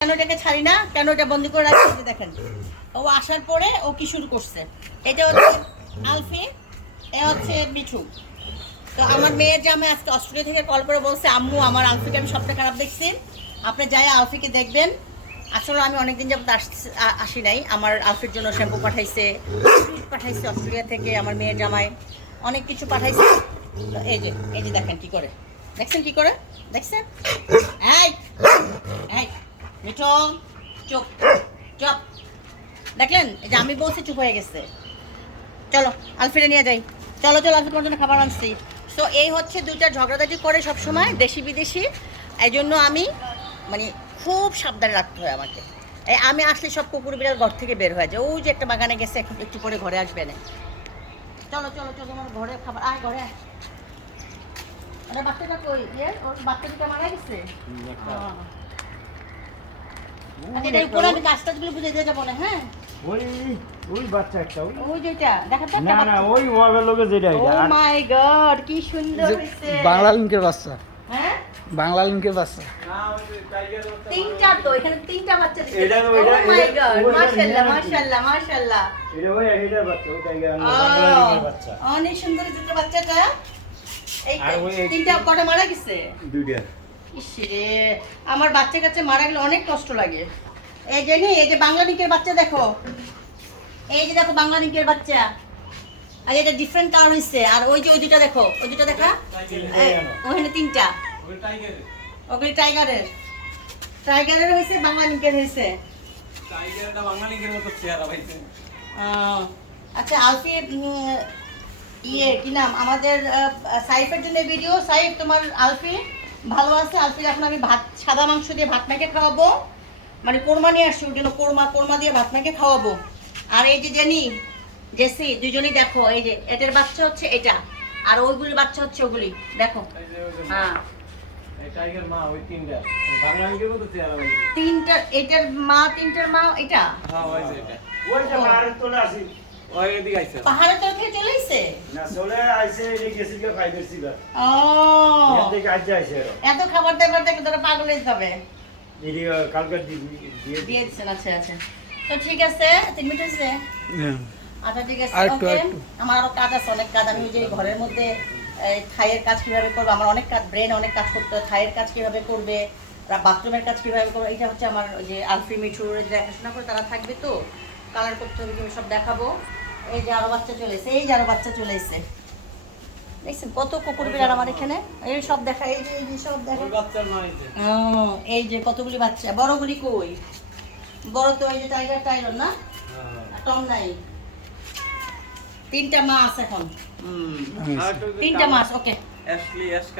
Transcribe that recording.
কেন এটাকে ছাড়ি না, কেন এটা বন্দি করে রাখছি দেখেন। ও আসার পরে ও কি শুরু করছে। এটা হচ্ছে আলফি, এ হচ্ছে মিঠু। তো আমার মেয়ের জামাই আজকে অস্ট্রেলিয়া থেকে কল করে বলছে, আম্মু আমার আলফিকে আমি সবটা খারাপ দেখছি, আপনি যাই আলফিকে দেখবেন। আসলে আমি অনেকদিন যাবত আসি নাই। আমার আলফির জন্য শ্যাম্পু পাঠাইছে, পাঠাইছে অস্ট্রেলিয়া থেকে আমার মেয়ের জামাই, অনেক কিছু পাঠাইছে। তো এই যে দেখেন কি করে, দেখছেন কি করে, দেখছেন? এই এই মিঠু চুপ চুপ, দেখলেন? এই যে আমি বলছি চুপ হয়ে গেছে। চলো আলফিরে নিয়ে যাই, চলো চলো, আলফি তোমার জন্য খাবার আনছি। সো এই হচ্ছে দুইটা ঝগড়াঝাটি করে সবসময়, দেশি বিদেশি। এই জন্য আমি মানে খুব সাবধানে রাখতে হয় আমাকে। এই আমি আসলে সব কুকুর বিড়াল ঘর থেকে বের হয়ে যায়। ওই যে একটা বাগানে গেছে, এখন একটু পরে ঘরে আসবে না। চলো চলো চলো, আমার ঘরে খাবার, আয় ঘরে আয়। আরে বাচ্চাটা কই? ওর বাচ্চা দুটো মারা গেছে। আচ্ছা এটা উপরে আমি কাজ টাজগুলো বুঝে দিয়ে যাবো না। হ্যাঁ ওই বাচ্চা একটা ওই যেটা দেখাতে না না ওই ওয়ালের লগে যেটা ও মাই গড কি সুন্দর হইছে। বাংলা লিঙ্কের বাচ্চা, হ্যাঁ বাংলা লিঙ্কের বাচ্চা। তিনটা, তো এখানে তিনটা বাচ্চা দিছে। এটা ও মাই গড, মাশাআল্লাহ মাশাআল্লাহ মাশাআল্লাহ। এটা ওই এটার বাচ্চা ওই টাইগার বাংলা লিঙ্কের বাচ্চা অনেক সুন্দর দুটো বাচ্চাটা। এই আর ওই তিনটা কটা মারা গেছে? দুইটা। ইসরে, আমার বাচ্চা কাছে মারা গেলে অনেক কষ্ট লাগে। এই যে এই যে বাংলা লিঙ্কের বাচ্চা দেখো, এই যে দেখো বাংলা লিঙ্কের বাচ্চা। আর এটা ডিফারেন্ট কালার হইছে। আর ওই যে ওই দুটো দেখো, ওই দুটো দেখা, ওখানে তিনটা। ওগুলি টাইগারের, টাইগারের হয়েছে, বাংলা লিঙ্কের হয়েছে। টাইগারটা বাংলা লিঙ্কের মতো চেহারা পাইছে। আচ্ছা আলফি, ইয়ে কি নাম আমাদের সাইফের জন্য ভিডিও। সাইফ তোমার আলফি ভালো আছে? আলফির এখন আমি ভাত, সাদা মাংস দিয়ে ভাত মেখে খাওয়াবো, মানে কোরমা নিয়ে আসছি ওর জন্য, কোরমা দিয়ে ভাত মেখে খাওয়াবো। আর এই যে জেসি দুজনেই দেখো, এই যে এটার বাচ্চা হচ্ছে এটা, আর ওইগুলির বাচ্চা হচ্ছে ওগুলি, দেখো। হ্যাঁ এই টাইগার মা ওই তিনটা বাংলা লিঙ্কের মতো চেহারা পাইছে। তিনটা, এটার মা, তিনটার মা এটা। হ্যাঁ ওই যে এটা ওই যে মার তোলা আছে ওই এদিকে আইছে। পাহাড়ের তরফে চলে এসে। না চলে আইছে এই গেছে কে ফাইবার সিবা ও এর থেকে আজ আইছে এত খাবার দাবার দেখে তোরা পাগল হয়ে যাবে। এই কালকে দিয়ে দিয়ে দিচ্ছেন, আচ্ছা আচ্ছা। তো ঠিক আছে, 3 মিনিট হয়েছে। আচ্ছা ঠিক আছে, আরেকটু, ওকে। আরেকটু। আমার আরো কাজ আছে, অনেক কাজ। আমি ওই যে ঘরের মধ্যে থাইয়ের কাজ কিভাবে করবো, আমার অনেক কাজ, ব্রেন অনেক কাজ করতে হয়। থাইয়ের কাজ কিভাবে করবে, বাথরুমের কাজ কিভাবে করবে, এটা হচ্ছে আমার ওই যে আলফি মিঠুর দেখাশোনা করে তারা থাকবে, তো কালার করতে হবে, সব দেখাবো। এই যে আরো বাচ্চা চলে এসে, এই যে আরো বাচ্চা চলে এসে, দেখছেন কত কুকুর বিড়াল আমার এখানে। এই সব দেখা, এই যে সব দেখা। ওই বাচ্চার মা আইছে। এই যে কতগুলি বাচ্চা, বড়গুলি কই? বড় তো এই যে টাইগার না, হ্যাঁ টম নাই। তিনটা মাছ এখন, আর একটু 3টা মাছ। ওকে অ্যাশলি